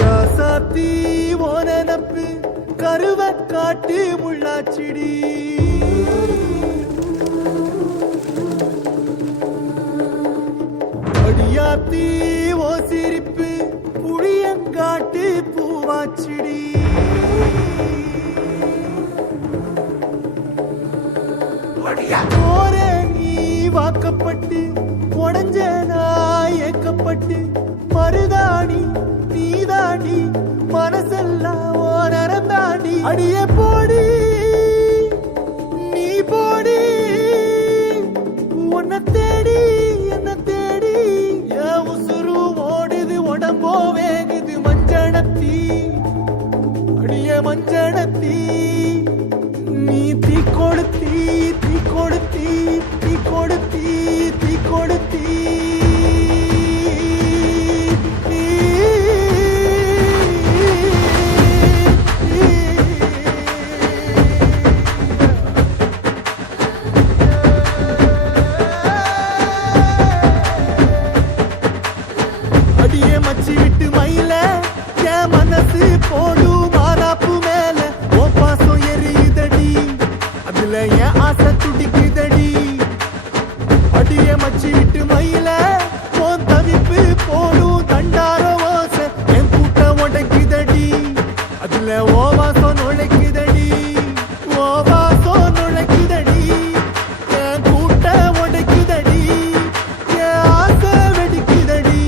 ராசாத்தி ஓனப்பு கருவ காட்டு முள்ளாச்சிடி அடியாத்தி ஓ சிரிப்பு புளியங்காட்டு பூவாச்சிடி போற நீ வாக்கப்பட்டு உடஞ்ச நாய் ஏக்கப்பட்டு மருதாணி நீதாண்டி மனசெல்லாம் ஓரம் தாண்டி அடியே போடி நீ போடி உன்னை தேடி என்ன தேடி என் உசுரு ஓடுது உடம்போ வேகுது மஞ்சனத்தி அடியே மஞ்சனத்தி நீ தீ கொடுத்தி தீ கொடுத்தி தீ கொடுத்தி தீ கொடுத்தி மச்சி விட்டு மயில என் மனசு போடு மாறாப்பு மேல ஓ பாசம் எரியுதடி அதுல என் ஆசை துடிக்குதடி அடியே மச்சி விட்டு மயில போன் தவிப்பு போடும் தண்டார ஓசை என் கூட்ட உடைக்குதடி அதுல ஓ வாசம் நுழைக்குதடி ஓ வாசம் நுழைக்குதடி என் கூட்ட உடைக்குதடி என் ஆசை வெடிக்குதடி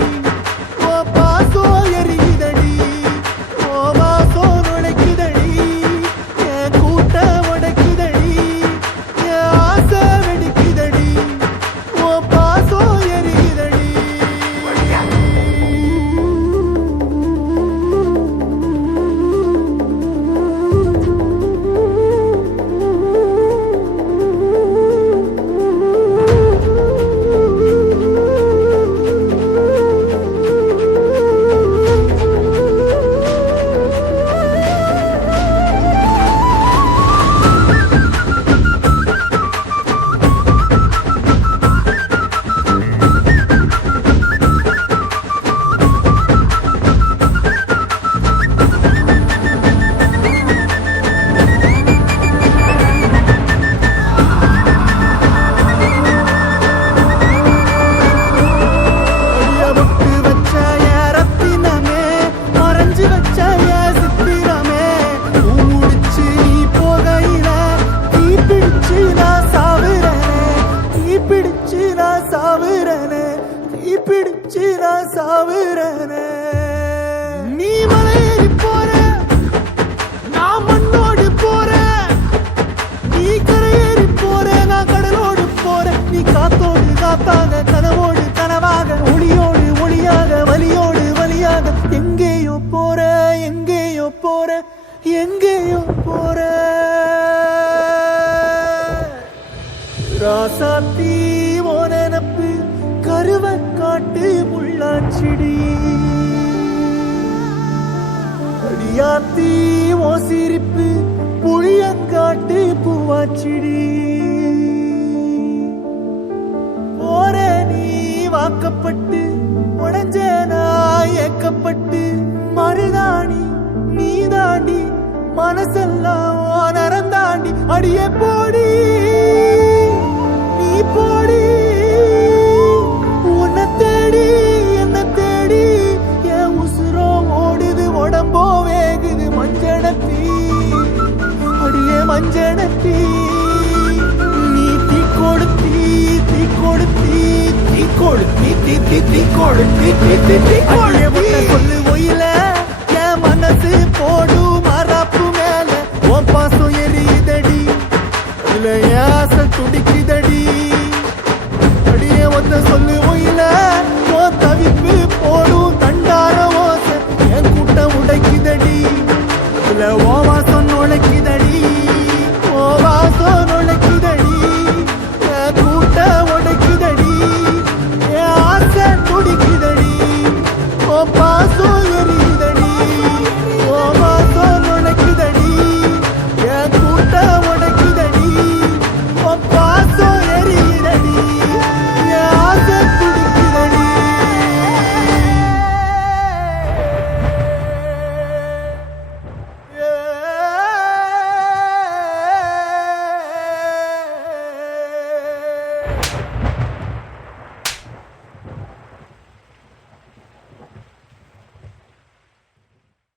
நீ மலையேறி போற நான் மண்ணோடு போற நீ கரையேறி போற நான் கடலோடு போற நீ காத்தோடு காத்தாக கனவோடு கனவாக ஒளியோடு ஒளியாக வலியோடு வலியாக எங்கேயோ போற எங்கேயோ போற எங்கேயோ போற ராசாத்தி ஓனப்பு கருவ காட்டு முள்ளாச்சிடி அடியாத்தி ஓ சிரிப்பு புளியங்காட்டு பூவாச்சிடி போற நீ வாக்கப்பட்டு உடஞ்ச நாய் ஏக்கப்பட்டு மருதாணி நீதாண்டி மனசெல்லாம் ஓரம் தாண்டி அடியே போடி நீ போடி உன்னை தேடி என்ன தேடி என் உசுரோ ஓடுது உடம்போ வேகுது மஞ்சனத்தி அடியே மஞ்சனத்தி நீ தீ கொடுத்தி தீ கொடுத்தி தீ கொடுத்தி தீ தீ தீ கொடுத்தி தீ தீ தீ கொடுத்தி சொல்லு ஒயில என் மனசு போடு மாறாப்பு மேல உன் பாசம் எரியுதடி அதுல என் ஆசை துடிக்குதடி அடியே ஒத்த சொல்லு ஒயில ஓ தவிப்பு போடும் தண்டார ஓசை என் கூட்டம் உடைக்குதடி அதுல ஓ வாசம் நுழைக்குதடி ஓ வாசம் நுழைக்குதடி என் கூட்டம் உடைக்குதடி என் ஆசை துடிக்குதடி ஓ பாசம் எரியுதடி ஓ வாசம் நுழைக்குதடி